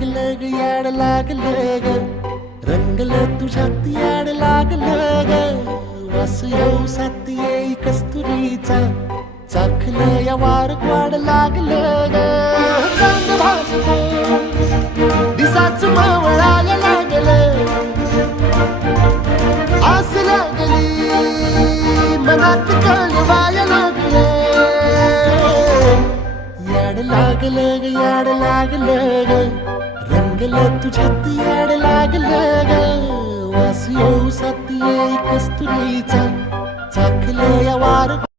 लागलं ग याड लागलं ग रंगलं तुझ्यात याड लागलं ग वास येऊ साथ येई कस्तुरीचा चाखलं या वार वाड लागलं ग चांग भासतो दिसाच मावळायला लागलं आस लागली मनात कळवायला लागलं याड लागलं ग याड लागलं ग रंगलं तुझ्यात याड लागलं ग वास येऊ साथ येई कस्तुरीचा चाखलं या वार